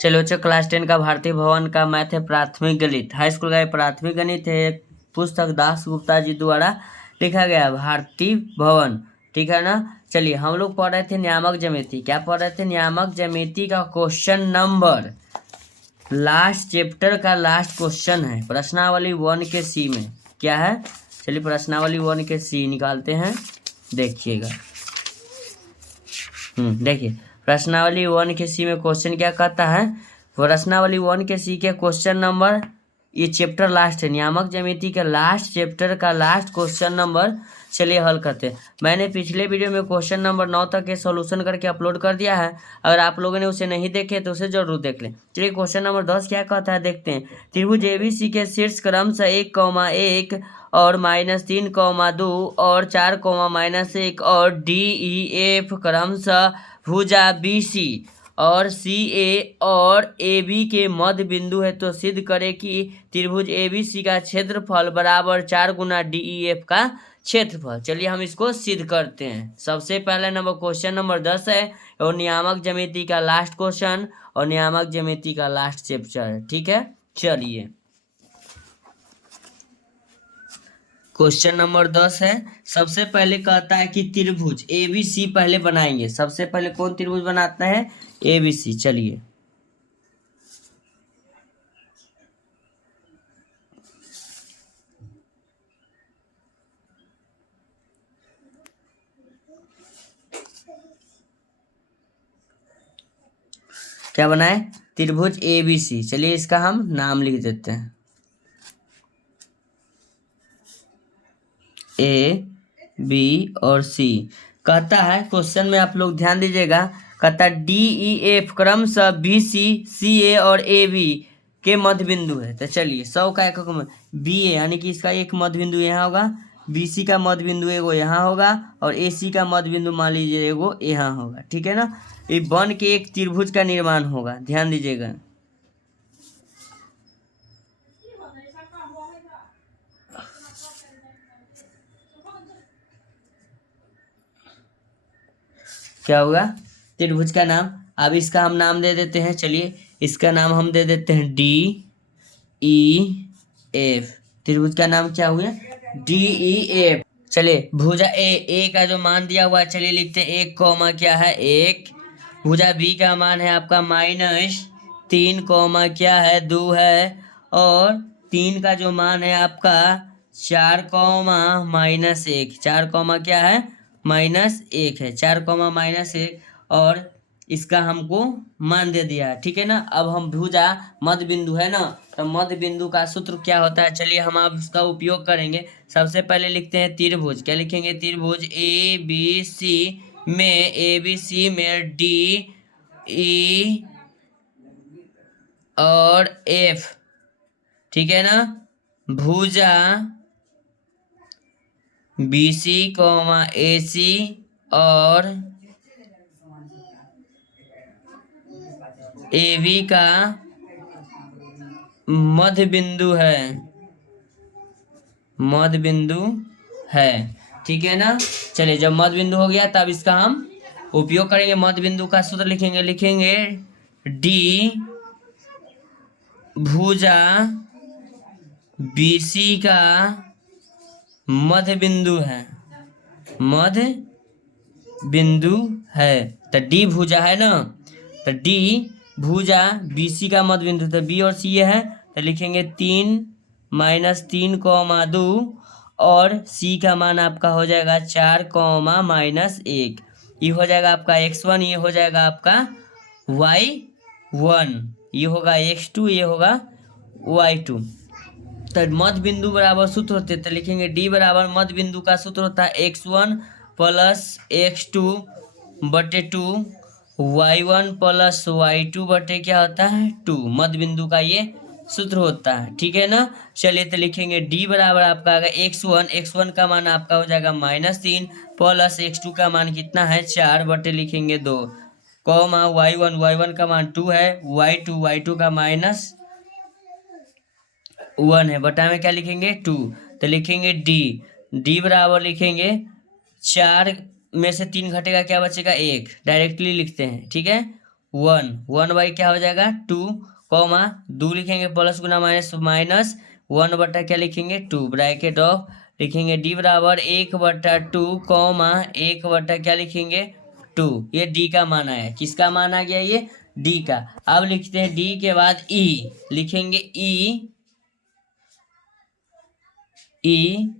चलो बच्चों, क्लास 10 का भारतीय भवन का मैथ है प्राथमिक गणित। हाई स्कूल का ये प्राथमिक गणित है। पुस्तक दास गुप्ता जी द्वारा लिखा गया भारतीय भवन। ठीक है ना। चलिए, हम लोग पढ़ रहे थे नियामक ज्यामिति। क्या पढ़ रहे थे? नियामक ज्यामिति का क्वेश्चन नंबर, लास्ट चैप्टर का लास्ट क्वेश्चन है प्रश्नावली 1 के सी में। क्या है? चलिए प्रश्नावली 1 के सी निकालते हैं, देखिएगा। देखिए, प्रश्नावली 1 के सी में क्वेश्चन क्या कहता है? प्रश्नावली 1 के सी के क्वेश्चन नंबर, ये चैप्टर लास्ट है, नियामक ज्यामिति के लास्ट चैप्टर का लास्ट क्वेश्चन नंबर। चलिए हल करते हैं। मैंने पिछले वीडियो में क्वेश्चन नंबर 9 तक के सॉल्यूशन करके अपलोड कर दिया है। अगर आप लोगों ने उसे नहीं देखे तो उसे जरूर देख लें। चलिए क्वेश्चन नंबर 10 क्या कहता है, देखते हैं। त्रिभुज एबीसी के शीर्ष क्रमशः 1,1 और -3,2 और 4,-1 और DEF क्रमशः भुजा BC और CA और AB के मध्य बिंदु है, तो सिद्ध करें कि त्रिभुज ABC का क्षेत्रफल बराबर 4 गुना DEF का क्षेत्रफल। चलिए हम इसको सिद्ध करते हैं। सबसे पहले नंबर क्वेश्चन नंबर 10 है और नियामक ज्यामिति का लास्ट क्वेश्चन और नियामक ज्यामिति का लास्ट चैप्टर है। ठीक है, चलिए क्वेश्चन नंबर 10 है। सबसे पहले कहता है कि त्रिभुज ABC पहले बनाएंगे। सबसे पहले कौन त्रिभुज बनाता है? ABC। चलिए क्या बनाए? त्रिभुज ABC। चलिए इसका हम नाम लिख देते हैं, A B और C। कहता है क्वेश्चन में, आप लोग ध्यान दीजिएगा, कहता है DEF क्रमशः BC CA और AB के मध्य बिंदु है। तो चलिए 100 का एक BA यानी कि इसका एक मध्य बिंदु यहाँ होगा, BC का मध्य बिंदु एगो यहाँ होगा और AC का मध्य बिंदु मान लीजिए एगो यहाँ होगा। ठीक है ना। ये बन के एक त्रिभुज का निर्माण होगा, ध्यान दीजिएगा। क्या होगा? त्रिभुज का नाम, अब इसका हम नाम दे देते हैं। चलिए इसका नाम हम दे देते हैं DEF। त्रिभुज का नाम क्या हुआ? DEF। चलिए भुजा ए का जो मान दिया हुआ है, चलिए लिखते हैं 1 कॉमा क्या है 1। भुजा बी का मान है आपका -3 कॉमा क्या है 2 है, और 3 का जो मान है आपका 4 कॉमा -1। 4 कॉमा क्या है? -1 है। 4 कॉमा -1 और इसका हमको मान दे दिया है। ठीक है ना। अब हम भुजा मध्य बिंदु है ना, तो मध्य बिंदु का सूत्र क्या होता है? चलिए हम अब इसका उपयोग करेंगे। सबसे पहले लिखते हैं त्रिभुज। क्या लिखेंगे? त्रिभुज ABC में ABC में DE और F। ठीक है ना। भुजा BC AC और AB का मध्य बिंदु है, मध्य बिंदु है। ठीक है ना। चलिए जब मध्य बिंदु हो गया तब इसका हम उपयोग करेंगे। मध्य बिंदु का सूत्र लिखेंगे D भुजा BC का मध्य बिंदु है, मध्य बिंदु है। तो D भुजा है ना, तो D भुजा BC का मध्य बिंदु, तो B और C ये है, तो लिखेंगे 3 -3,2 और C का मान आपका हो जाएगा 4 -1। ये हो जाएगा आपका x1, ये हो जाएगा आपका y1, ये होगा x2, ये होगा y2। तो मध्य बिंदु बराबर सूत्र होते हैं, तो लिखेंगे D बराबर मध्य बिंदु का सूत्र होता है x1 + x2 बटे 2, y1 + y2 बटे क्या होता है 2। मध्य बिंदु का ये सूत्र होता है। ठीक है ना। चलिए तो लिखेंगे D बराबर आपका आएगा x1 का मान आपका हो जाएगा -3 + x2 का मान कितना है 4 बटे लिखेंगे 2, कॉमा y1 का मान 2 है, y2 का -1 है, बटा में क्या लिखेंगे 2। तो लिखेंगे D बराबर लिखेंगे 4 में से 3 घटेगा क्या बचेगा 1, डायरेक्टली लिखते हैं। ठीक है, वन, वन बाई क्या हो जाएगा 2, कॉमा 2 लिखेंगे प्लस गुना माइनस, माइनस 1 क्या लिखेंगे 2, ब्रैकेट ऑफ लिखेंगे डी बराबर 1/2, कॉमा 1 क्या लिखेंगे 2। ये डी का मान आया। किसका मान आ गया ये डी का। अब लिखते हैं डी के बाद ई, लिखेंगे ई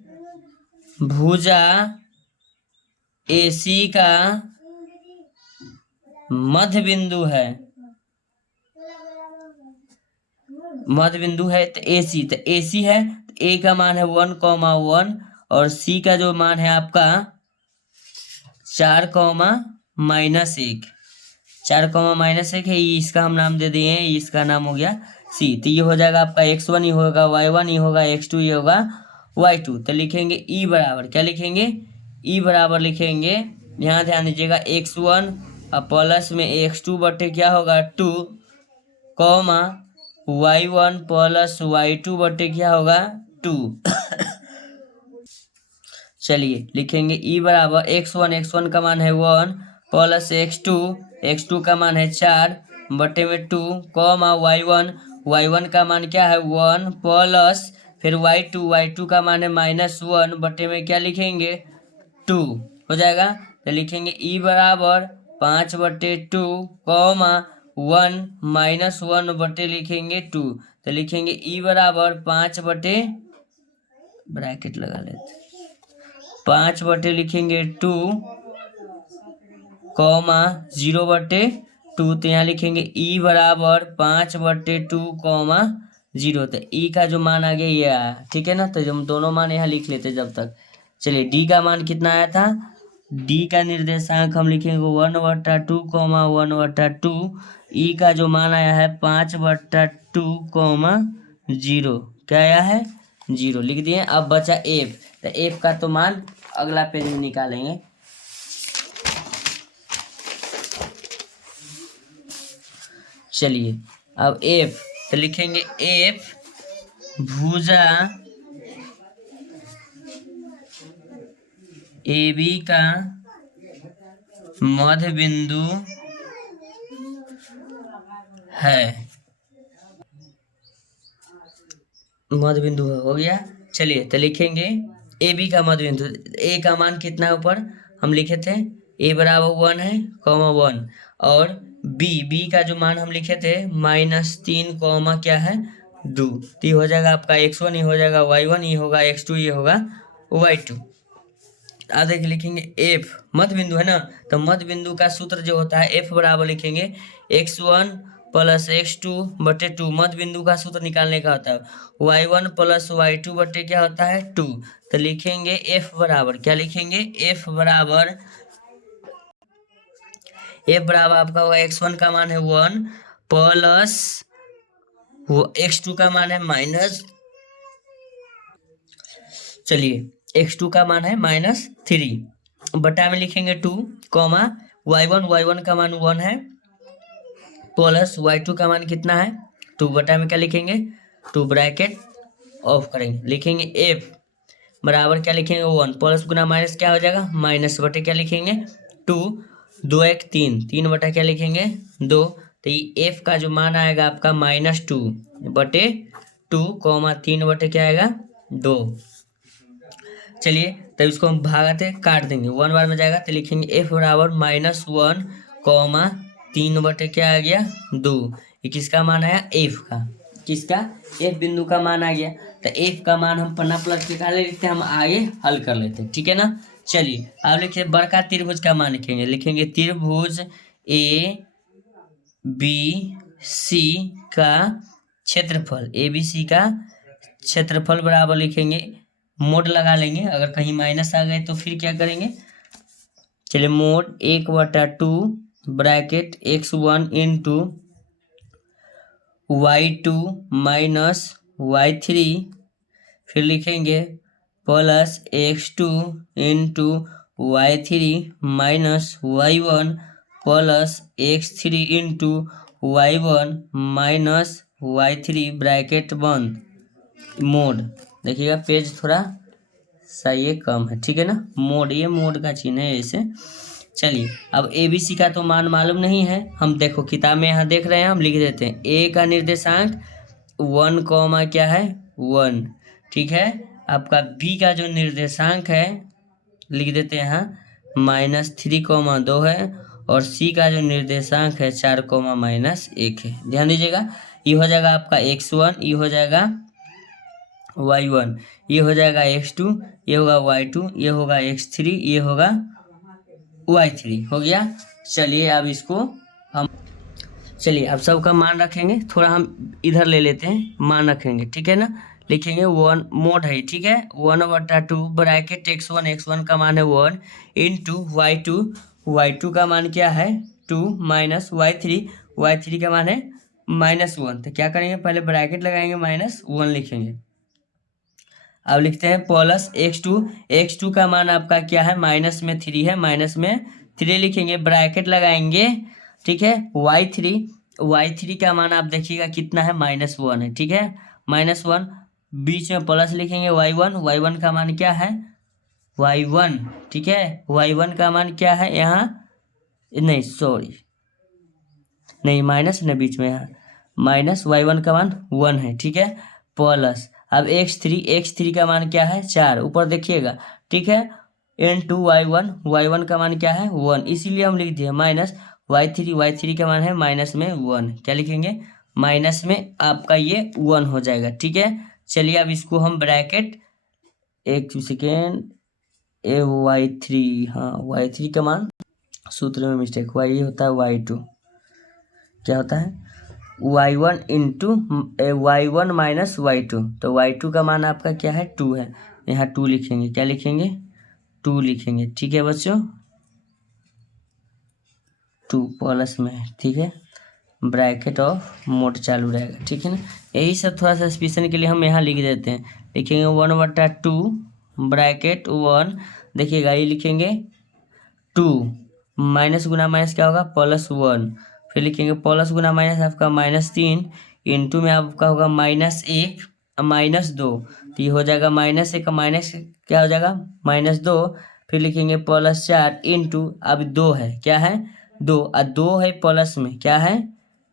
भुजा एसी का मध्य बिंदु है, मध्य बिंदु है तो एसी, तो एसी है तो ए का मान है 1,1 और सी का जो मान है आपका 4,-1, 4,-1 है। इसका हम नाम दे दिए, इसका नाम हो गया सी। तो ये हो जाएगा आपका x1, ये होगा y1, ये होगा x2, ये होगा y2। तो लिखेंगे ई बराबर क्या लिखेंगे ई बराबर लिखेंगे, यहाँ ध्यान दीजिएगा x1 और प्लस में x2 बटे क्या होगा 2, कॉमा y1 प्लस y2 बटे क्या होगा 2। चलिए लिखेंगे ई बराबर x1 का मान है 1 प्लस x2 का मान है 4 बटे में 2, कॉमा y1 का मान क्या है 1 प्लस फिर y2 का मान है -1 बटे में क्या लिखेंगे 2 हो जाएगा। तो लिखेंगे ई बराबर 5/2, कॉमा 1 -1 बटे लिखेंगे 2। तो लिखेंगे ई बराबर 5 बटे ब्रैकेट लगा लेते 5 बटे लिखेंगे 2, कॉमा 0/2। तो यहाँ लिखेंगे ई बराबर 5/2, कॉमा 0। तो ई का जो मान आ गया ये आया, ठीक है ना। तो हम दोनों मान यहाँ लिख लेते जब तक। चलिए डी का मान कितना आया था, डी का निर्देशांक हम लिखेंगे 1/2, 1/2। ई का जो मान आया है 5/2, 0। क्या आया है 0 लिख दिए। अब बचा एफ, तो एफ का तो मान अगला पेज में निकालेंगे। चलिए अब एफ, तो लिखेंगे एफ भुजा ए बी का मध्य बिंदु है, मध्य बिंदु हो गया। चलिए तो लिखेंगे ए बी का मध्य बिंदु, ए का मान कितना है ऊपर हम लिखे थे ए बराबर 1 है, कॉमा 1, और बी का जो मान हम लिखे थे -3, कॉमा क्या है 2। तो ये हो जाएगा आपका x1, ये हो जाएगा y1, ये होगा x2, ये होगा y2। अब देखिए लिखेंगे एफ मध्य बिंदु है ना, तो मध्य बिंदु का सूत्र जो होता है एफ बराबर लिखेंगे x1 प्लस x2 बटे 2। मध्य बिंदु का सूत्र निकालने का होता है y1 प्लस y2 बटे क्या होता है 2। तो लिखेंगे एफ बराबर क्या लिखेंगे एफ बराबर आपका होगा x1 का मान है 1 प्लस x2 का मान है माइनस, चलिए x2 का मान है -3 बटा में लिखेंगे 2, कॉमा y1 का मान 1 है प्लस y2 का मान कितना है 2 बटा में क्या लिखेंगे 2, ब्रैकेट ऑफ करेंगे। लिखेंगे f बराबर क्या लिखेंगे 1 प्लस गुना माइनस क्या हो जाएगा माइनस बटे क्या लिखेंगे 2, 2 1 3 बटा क्या लिखेंगे 2। तो ये f का जो मान आएगा आपका -2 बटे 2, कॉमा 3 बटे क्या आएगा 2। चलिए तब इसको हम भागाते काट देंगे 1 बार में जाएगा। तो लिखेंगे f बराबर -1, कॉमा 3 बटे क्या आ गया 2। ये किसका मान आया f का, किसका f बिंदु का मान आ गया। तो f का मान हम पन्ना पलट के काले लिखते हैं, हम आगे हल कर लेते हैं, ठीक है ना। चलिए अब लिखिए बड़का त्रिभुज का मान लिखेंगे, लिखेंगे त्रिभुज ए बी सी का क्षेत्रफल, ए बी सी का क्षेत्रफल बराबर लिखेंगे, मोड लगा लेंगे, अगर कहीं माइनस आ गए तो फिर क्या करेंगे। चलिए mode 1/2 bracket x1 into y2 minus y3, फिर लिखेंगे plus x2 into y3 minus y1 plus x3 into y1 minus y3 bracket बंद। मोड देखिएगा पेज थोड़ा सही है कम है, ठीक है ना। मोड, ये मोड का चिन्ह है ऐसे। चलिए अब ए बी सी का तो मान मालूम नहीं है, हम देखो किताब में यहाँ देख रहे हैं, हम लिख देते हैं ए का निर्देशांक 1 कॉमा क्या है 1, ठीक है। आपका बी का जो निर्देशांक है लिख देते हैं यहाँ -3, 2 है, और सी का जो निर्देशांक है 4, -1 है। ध्यान दीजिएगा, ये हो जाएगा आपका x1, ये हो जाएगा y1, ये हो जाएगा x2, ये होगा y2, ये होगा x3, ये होगा y3, हो गया। चलिए अब इसको हम अब सबका मान रखेंगे, थोड़ा हम इधर ले लेते हैं, मान रखेंगे, ठीक है ना। लिखेंगे 1 मोड है, ठीक है, 1/2 ब्रैकेट x1 का मान है 1 इंटू y2 का मान क्या है 2 माइनस y3 का मान है -1। तो क्या करेंगे, पहले ब्रैकेट लगाएंगे, -1 लिखेंगे। अब लिखते हैं प्लस x2 का मान आपका क्या है, माइनस में 3 है, -3 लिखेंगे, ब्रैकेट लगाएंगे, ठीक है। y3 का मान आप देखिएगा कितना है, -1 है, ठीक है, -1, बीच में प्लस लिखेंगे y1 का मान क्या है y1, ठीक है, y1 का मान क्या है यहाँ, नहीं सॉरी, नहीं माइनस ने बीच में, यहाँ माइनस y1 का मान 1 है, ठीक है, प्लस अब x3 का मान क्या है 4, ऊपर देखिएगा, ठीक है, इंटू y1 का मान क्या है 1, इसीलिए हम लिख दिए माइनस y3 का मान है माइनस में 1, क्या लिखेंगे, माइनस में आपका ये 1 हो जाएगा, ठीक है। चलिए अब इसको हम ब्रैकेट, एक सेकेंड, y3, हाँ y3 का मान, सूत्र में मिस्टेक हुआ, ये होता है y2, क्या होता है y1 into y1 minus y2, तो y2 का मान आपका क्या है 2 है, यहाँ 2 लिखेंगे, क्या लिखेंगे 2 लिखेंगे, ठीक है बच्चों, 2 प्लस में, ठीक है, ब्रैकेट ऑफ मोड चालू रहेगा, ठीक है ना। यही सब थोड़ा सा स्पेशन के लिए हम यहाँ लिख देते हैं, लिखेंगे 1/2 ब्रैकेट 1, देखिएगा ये लिखेंगे 2, माइनस गुना माइनस क्या होगा +1, फिर लिखेंगे प्लस गुना माइनस आपका -3, इंटू में आपका होगा -1 -2, तो ये हो जाएगा -1 का माइनस क्या हो जाएगा -2, फिर लिखेंगे +4 इंटू, अब 2 है, क्या है 2, और 2 है प्लस में, क्या है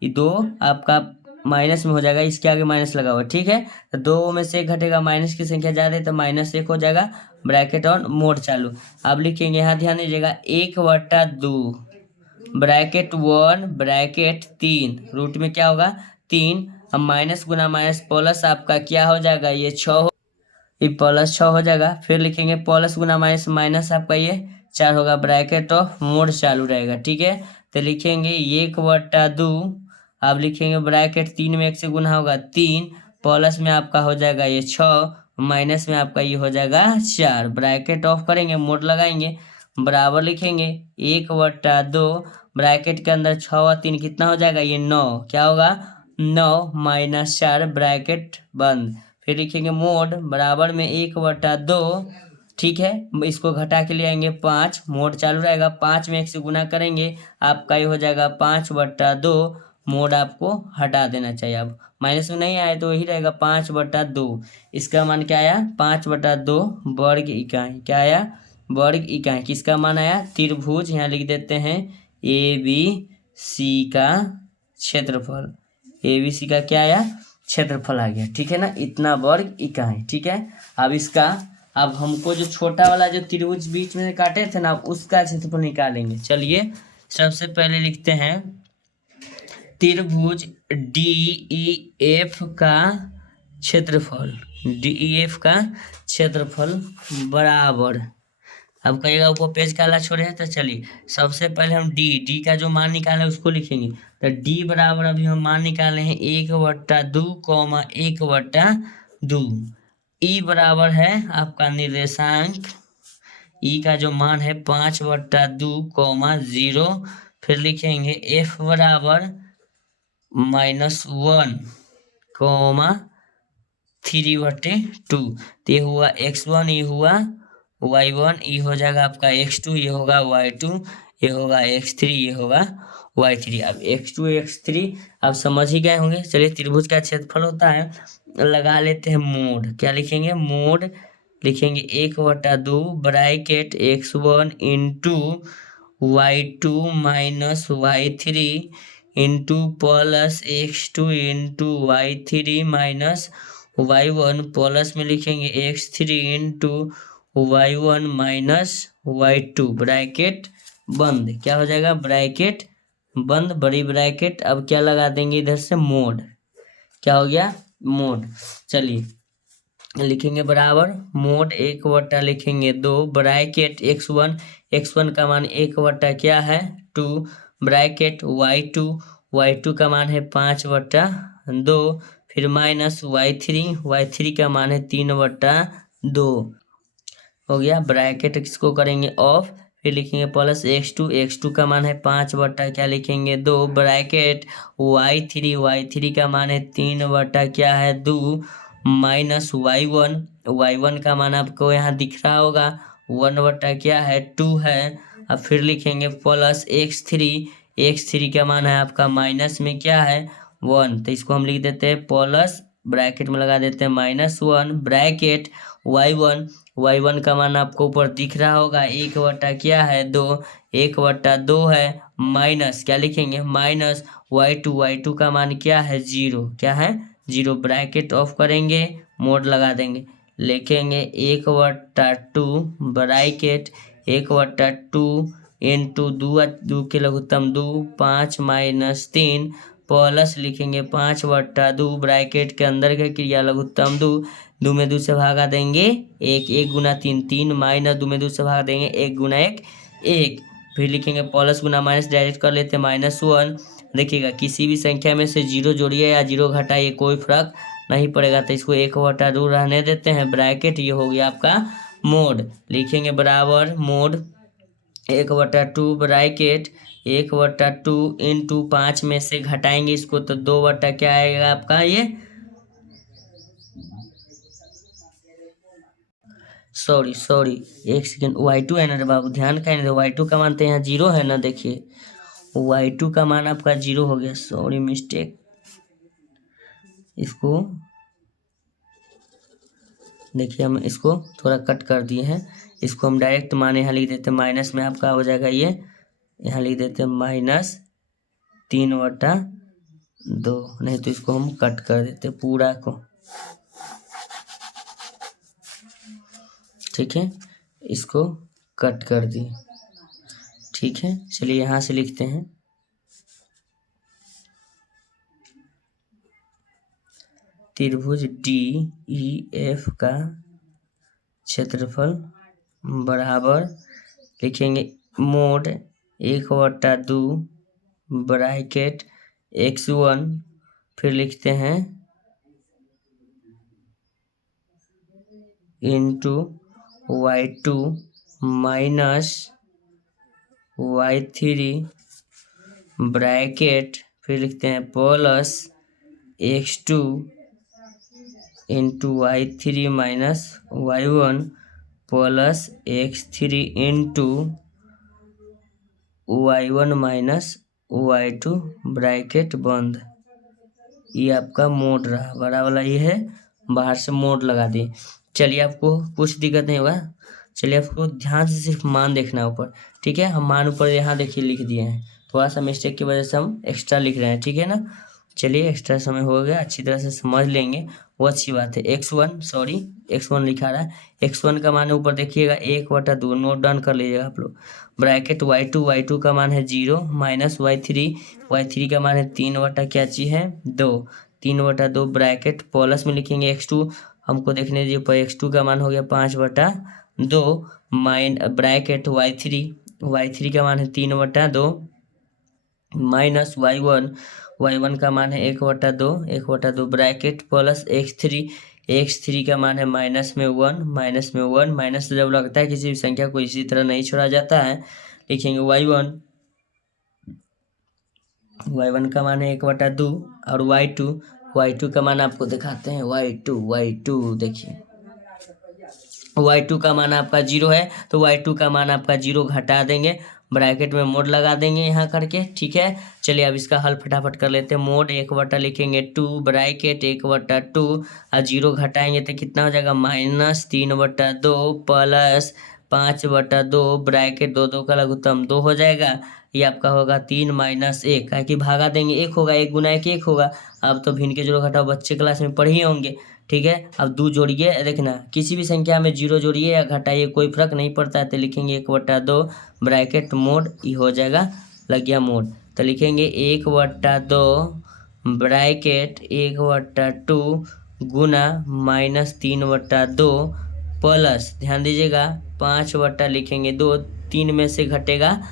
ये 2 आपका माइनस में हो जाएगा, इसके आगे माइनस लगा हुआ, ठीक है, तो 2 में से 1 घटेगा, माइनस की संख्या ज़्यादा है तो -1 हो जाएगा, ब्रैकेट ऑन मोड चालू। अब लिखेंगे यहाँ ध्यान दीजिएगा 1/2 ब्रैकेट 1 ब्रैकेट 3, रूट में क्या होगा 3, अब माइनस गुना माइनस प्लस आपका क्या हो जाएगा, ये 6 ये +6 हो जाएगा, फिर लिखेंगे प्लस गुना माइनस माइनस आपका ये 4 होगा, ब्रैकेट ऑफ मोड चालू रहेगा, ठीक है। तो लिखेंगे 1/2, अब लिखेंगे ब्रैकेट 3 में 1 से गुना होगा 3, प्लस में आपका हो जाएगा ये 6, माइनस में आपका ये हो जाएगा 4, ब्रैकेट ऑफ करेंगे, मोड लगाएंगे, बराबर लिखेंगे 1/2, ब्रैकेट के अंदर 6 और 3 कितना हो जाएगा, ये 9, क्या होगा 9 -4, ब्रैकेट बंद, फिर लिखेंगे मोड बराबर में 1/2, ठीक है, इसको घटा के ले आएंगे 5, मोड चालू रहेगा, 5 में 1 से गुना करेंगे, आपका ये हो जाएगा 5/2, मोड आपको हटा देना चाहिए, अब माइनस में नहीं आए तो वही रहेगा 5/2, इसका मान क्या आया 5/2 वर्ग इकाई, क्या आया वर्ग इकाई, किसका मान आया त्रिभुज, यहाँ लिख देते हैं ABC का क्षेत्रफल, ABC का क्या आया क्षेत्रफल आ गया, ठीक है ना, इतना वर्ग इकाई, ठीक है। अब इसका, अब हमको जो छोटा वाला जो त्रिभुज बीच में काटे थे ना, उसका क्षेत्रफल निकालेंगे। चलिए सबसे पहले लिखते हैं त्रिभुज DEF का क्षेत्रफल, DEF का क्षेत्रफल बराबर, अब कहिएगा ऊपर पेज काला छोड़े हैं, तो चलिए सबसे पहले हम डी का जो मान निकाले उसको लिखेंगे, तो डी बराबर अभी हम मान निकाले हैं 1/2, 1/2, ई बराबर है आपका निर्देशांक, ई का जो मान है 5/2, 0, फिर लिखेंगे एफ बराबर -1, 3/2, तो ये हुआ x1, ये हुआ y1, ये हो जाएगा आपका x2, ये होगा y2, ये होगा x3, ये होगा y3। अब x2 x3 आप समझ ही गए होंगे। चलिए त्रिभुज का क्षेत्रफल होता है, लगा लेते हैं मोड, क्या लिखेंगे मोड लिखेंगे 1/2 bracket x1 into y2 minus y3 into plus x2 into y3 minus y1 plus में लिखेंगे x3 into y1 minus y2 bracket बंद। क्या हो जाएगा? ब्रैकेट बंद, बड़ी ब्रैकेट। अब क्या लगा देंगे इधर से? मोड। क्या हो गया? मोड। चलिए लिखेंगे बराबर मोड 1/, लिखेंगे 2 ब्रैकेट x1 का मान 1/, क्या है? 2 ब्रैकेट y2 का मान है 5/2, फिर माइनस y3 का मान है 3/2। हो गया ब्रैकेट, इसको करेंगे ऑफ, फिर लिखेंगे प्लस x2 का मान है 5/, क्या लिखेंगे? 2 ब्रैकेट y3 का मान है 3/, क्या है? 2 माइनस y1 का मान आपको यहाँ दिख रहा होगा 1/, क्या है? 2 है। अब फिर लिखेंगे प्लस x3 का मान है आपका माइनस में क्या है? 1, तो इसको हम लिख देते हैं प्लस, ब्रैकेट में लगा देते हैं -1 ब्रैकेट y1 का मान आपको ऊपर दिख रहा होगा 1/, क्या है? 2, 1/2 है, माइनस क्या लिखेंगे? माइनस y2 का मान क्या है? 0, क्या है? 0। ब्रैकेट ऑफ करेंगे, मोड लगा देंगे, लिखेंगे 1/2 ब्रैकेट 1/2 इंटू 2 के लघुत्तम 2, 5 माइनस 3 प्लस लिखेंगे 5/2 ब्रैकेट के अंदर के क्रिया लघुत्तम 2 में 2 से भागा देंगे 1 गुना 3 माइनस 2 में 2 से भागा देंगे 1 गुना 1। फिर लिखेंगे प्लस गुना माइनस डायरेक्ट कर लेते हैं -1। देखिएगा किसी भी संख्या में से 0 जोड़िए या 0 घटाइए कोई फर्क नहीं पड़ेगा, तो इसको 1/2 रहने देते हैं ब्रैकेट। ये हो गया आपका मोड। लिखेंगे बराबर मोड 1/2 ब्रैकेट 1/2 इंटू 5 में से घटाएंगे इसको तो 2/, क्या आएगा आपका? ये सॉरी 1 सेकेंड, y2 है ना रे बाबू, ध्यान का नहीं, y2 का मान तो यहाँ 0 है ना। देखिए y2 का मान आपका 0 हो गया, सॉरी मिस्टेक। इसको देखिए हम इसको थोड़ा कट कर दिए हैं, इसको हम डायरेक्ट मान यहाँ लिख देते हैं, माइनस में आपका हो जाएगा ये, यहाँ लिख देते हैं -3/2, नहीं तो इसको हम कट कर देते पूरा को, ठीक है, इसको कट कर दिए, ठीक है। चलिए यहाँ से लिखते हैं त्रिभुज DEF का क्षेत्रफल बराबर, लिखेंगे मोड 1/2 ब्रैकेट x1, फिर लिखते हैं into y2 minus y3 bracket, फिर लिखते हैं plus x2 into y3 minus y1 plus x3 into y1 minus y2 bracket बंद। ये आपका मोड रहा, बड़ा वाला ये है, बाहर से मोड लगा दिए। चलिए आपको कुछ दिक्कत नहीं होगा, चलिए आपको ध्यान से सिर्फ मान देखना है ऊपर, ठीक है। हम मान ऊपर यहाँ देखिए लिख दिए हैं, थोड़ा सा मिस्टेक की वजह से हम एक्स्ट्रा लिख रहे हैं, ठीक है ना। चलिए एक्स्ट्रा समय हो गया, अच्छी तरह से समझ लेंगे वो अच्छी बात है। x1 लिखा रहा है, x1 का मान ऊपर देखिएगा 1/2, नोट डाउन कर लीजिएगा आप लोग। ब्रैकेट y2 का मान है 0 माइनस y3 का मान है 3/, क्या चीज़ है? 2, 3/2 ब्रैकेट प्लस में लिखेंगे x2, हमको देखने दीजिए ऊपर x2 का मान हो गया 5/2 ब्रैकेट y3 का मान है 3/2 माइनस y1 का मान है 1/2 ब्रैकेट प्लस x3 का मान है माइनस में 1 माइनस जब लगता है किसी भी संख्या को इसी तरह नहीं छोड़ा जाता है, लिखेंगे y1 का मान है 1/2 और y2 का मान आपको दिखाते हैं, y2 देखिए y2 का मान आपका 0 है, तो y2 का मान आपका 0 घटा देंगे, ब्रैकेट में मोड लगा देंगे यहाँ करके, ठीक है। चलिए अब इसका हल फटाफट कर लेते हैं। मोड 1/, लिखेंगे 2 ब्रैकेट 1/2 और 0 घटाएंगे तो कितना हो जाएगा? -3/2 प्लस 5/2 ब्रैकेट 2 का लघुत्तम 2 हो जाएगा। ये आपका होगा 3 - 1, क्या कि भागा देंगे 1 होगा, 1 गुना 1 1 होगा। अब तो भिन्न के जोड़ो घटाओ बच्चे क्लास में पढ़े ही होंगे, ठीक है। अब 2 जोड़िए, देखना किसी भी संख्या में 0 जोड़िए या घटाइए कोई फर्क नहीं पड़ता है। तो लिखेंगे 1/2 ब्रैकेट मोड, ये हो जाएगा, लग गया मोड। तो लिखेंगे 1/2 ब्रैकेट 1/2 गुना -3/2 प्लस, ध्यान दीजिएगा 5 लिखेंगे 2, 3 में से घटेगा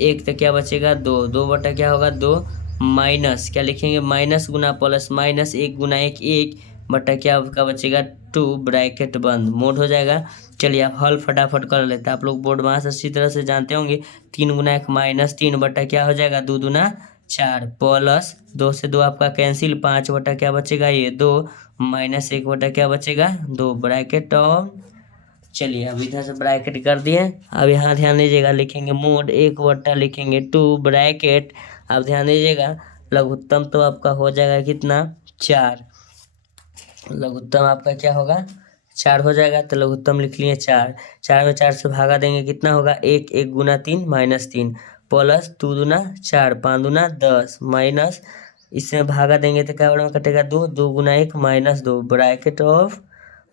1 तो क्या बचेगा 2, 2 क्या होगा 2 माइनस, क्या लिखेंगे माइनस गुना प्लस माइनस 1 गुना 1 1 बटा क्या आपका बचेगा 2 ब्रैकेट बंद, मोड हो जाएगा। चलिए आप हल फटाफट कर लेते हैं, आप लोग बोर्ड मास अच्छी तरह से जानते होंगे। 3 गुना 1 -3 बटा क्या हो जाएगा 2 दूना 4 प्लस 2 से 2 आपका कैंसिल, 5 बटा क्या बचेगा ये 2 माइनस 1 बटा क्या बचेगा 2 ब्रैकेट ऑन। चलिए अब इधर से ब्रैकेट कर दिए। अब यहाँ ध्यान दीजिएगा, लिखेंगे मोड 1/, लिखेंगे 2 ब्रैकेट। अब ध्यान दीजिएगा लघुत्तम तो आपका हो जाएगा कितना 4, लघुत्तम आपका क्या होगा 4 हो जाएगा। तो लघुत्तम लिख लिए 4, 4 में 4 से भागा देंगे कितना होगा 1, 1 गुना 3 -3 प्लस 2 दूना 4 5 दूना 10 माइनस, इसमें भागा देंगे तो क्या बड़ा में कटेगा 2, 2 गुना 1 -2 ब्रैकेट ऑफ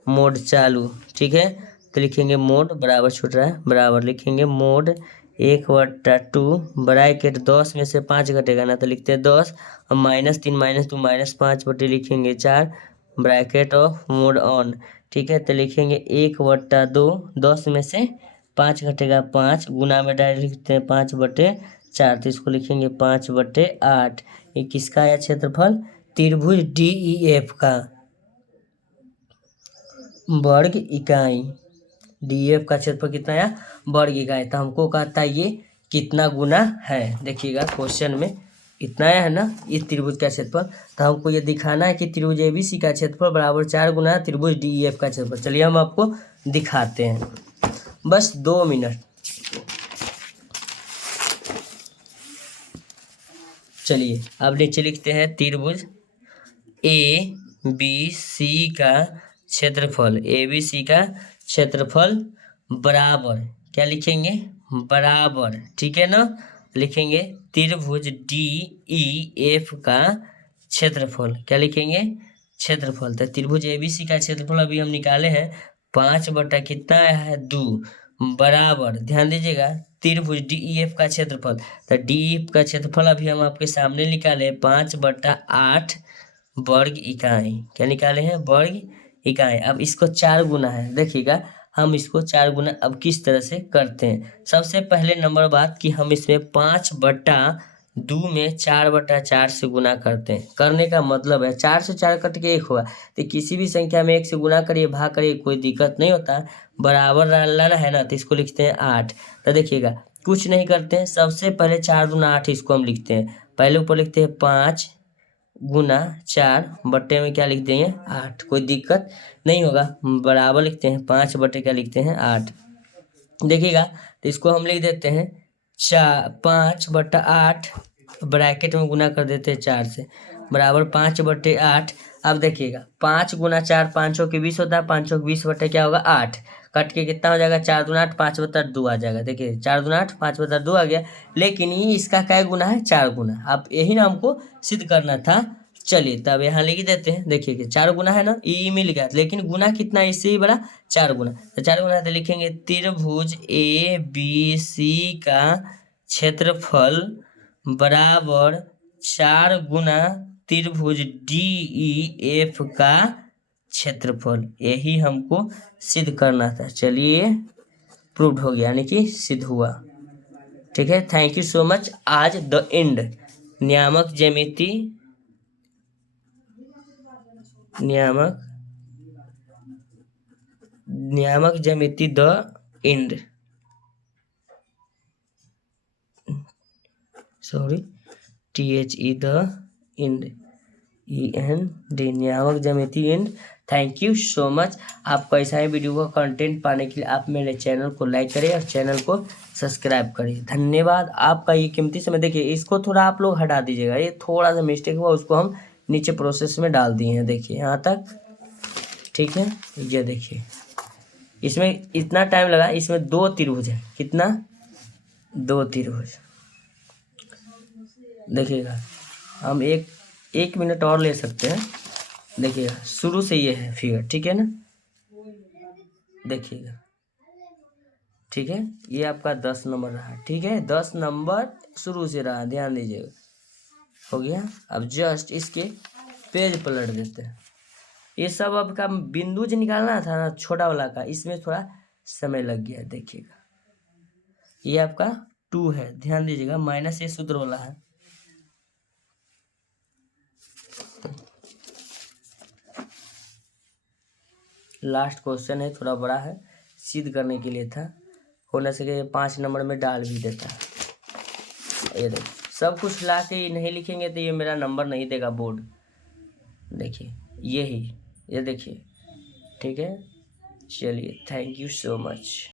मोड चालू, ठीक है। तो लिखेंगे मोड बराबर छूट रहा है, बराबर लिखेंगे मोड 1/2 ब्रैकेट 10 में से 5 घटेगा ना, तो लिखते हैं 10 और -3 -2 -5 बटे लिखेंगे 4 ब्रैकेट ऑफ मोड ऑन, ठीक है। तो लिखेंगे 1/2 10 में से 5 घटेगा 5 गुना में डायरेक्ट लिखते हैं 5/4, तो इसको लिखेंगे 5/8। ये किसका आया क्षेत्रफल त्रिभुज DEF का वर्ग इकाई, DEF का क्षेत्रफल कितना आया वर्ग इकाई। तो हमको कहता है ये कितना गुना है, देखिएगा क्वेश्चन में इतना आया है ना इस त्रिभुज का क्षेत्रफल। तो हमको ये दिखाना है कि त्रिभुज ABC का क्षेत्रफल बराबर 4 गुना त्रिभुज DEF का क्षेत्रफल। चलिए हम आपको दिखाते हैं, बस 2 मिनट। चलिए अब नीचे लिखते हैं त्रिभुज ABC का क्षेत्रफल, ABC का क्षेत्रफल बराबर, क्या लिखेंगे बराबर, ठीक है ना। लिखेंगे त्रिभुज DEF का क्षेत्रफल, क्या लिखेंगे क्षेत्रफल। तो त्रिभुज ABC का क्षेत्रफल अभी हम निकाले हैं 5 बटा कितना आया है 2 बराबर, ध्यान दीजिएगा त्रिभुज DEF का क्षेत्रफल। तो DEF का क्षेत्रफल अभी हम आपके सामने निकाले 5/8 वर्ग इकाई, क्या निकाले हैं वर्ग इकाई। अब इसको 4 गुना है, देखिएगा हम इसको 4 गुना अब किस तरह से करते हैं। सबसे पहले नंबर बात कि हम इसमें 5/2 में 4/4 से गुना करते हैं। करने का मतलब है 4 से 4 कट के 1 होगा, तो किसी भी संख्या में 1 से गुना करिए भाग करिए कोई दिक्कत नहीं होता, बराबर लाना है ना। तो इसको लिखते हैं 8। तो देखिएगा कुछ नहीं करते हैं, सबसे पहले 4 दूना 8 इसको हम लिखते हैं, पहले ऊपर लिखते हैं 5 गुना 4 बट्टे में क्या लिख देंगे 8, कोई दिक्कत नहीं होगा, बराबर लिखते हैं 5 बट्टे क्या लिखते हैं 8। देखिएगा तो इसको हम लिख देते हैं 5/8 ब्रैकेट में गुना कर देते हैं 4 से, बराबर 5/8। अब देखिएगा 5 गुना 4 5 के 20 होता है, 5 के 20 बट्टे क्या होगा 8, कट के कितना हो जाएगा 4 दूना 8 5/2 आ जाएगा। देखिए 4 दूना 8 5/2 आ गया, लेकिन ये इसका क्या गुना है 4 गुना। अब यही ना हमको सिद्ध करना था। चलिए तब यहाँ लिख देते हैं, देखिए कि 4 गुना है ना, ये मिल गया, लेकिन गुना कितना है इससे ही बड़ा 4 गुना। तो 4 गुना तो लिखेंगे त्रिभुज ABC का क्षेत्रफल बराबर 4 गुना त्रिभुज DEF का क्षेत्रफल, यही हमको सिद्ध करना था। चलिए प्रूव्ड हो गया, यानी कि सिद्ध हुआ, ठीक है। Thank you so much. आज द एंड नियामक ज्यामिति the end, sorry THE the end END नियामक ज्यामिति and. Thank you so much. आपको ऐसा ही वीडियो का कंटेंट पाने के लिए आप मेरे चैनल को लाइक करें और चैनल को सब्सक्राइब करिए। धन्यवाद आपका ये कीमती समय। देखिए इसको थोड़ा आप लोग हटा दीजिएगा, ये थोड़ा सा मिस्टेक हुआ, उसको हम नीचे प्रोसेस में डाल दिए हैं, देखिए यहाँ तक, ठीक है। ये देखिए इसमें इतना टाइम लगा, इसमें 2 त्रिभुज है। कितना? 2 त्रिभुज। देखिएगा, हम एक मिनट और ले सकते हैं। देखिएगा, शुरू से ये है फिगर, ठीक है ना? देखिएगा, ठीक है, ये आपका 10 नंबर रहा, ठीक है, 10 नंबर शुरू से रहा, ध्यान दीजिएगा। हो गया। अब जस्ट इसके पेज पलट देते हैं। ये सब आपका बिंदु जो निकालना था ना छोटा वाला का, इसमें थोड़ा समय लग गया। देखिएगा, ये आपका 2 है, ध्यान दीजिएगा, माइनस ये सूत्र वाला है। लास्ट क्वेश्चन है, थोड़ा बड़ा है, सिद्ध करने के लिए था। होने सके 5 नंबर में डाल भी देता है। ये देखिए, सब कुछ ला के नहीं लिखेंगे तो ये मेरा नंबर नहीं देगा बोर्ड। देखिए, ये देखिए, ठीक है। चलिए, थैंक यू सो मच।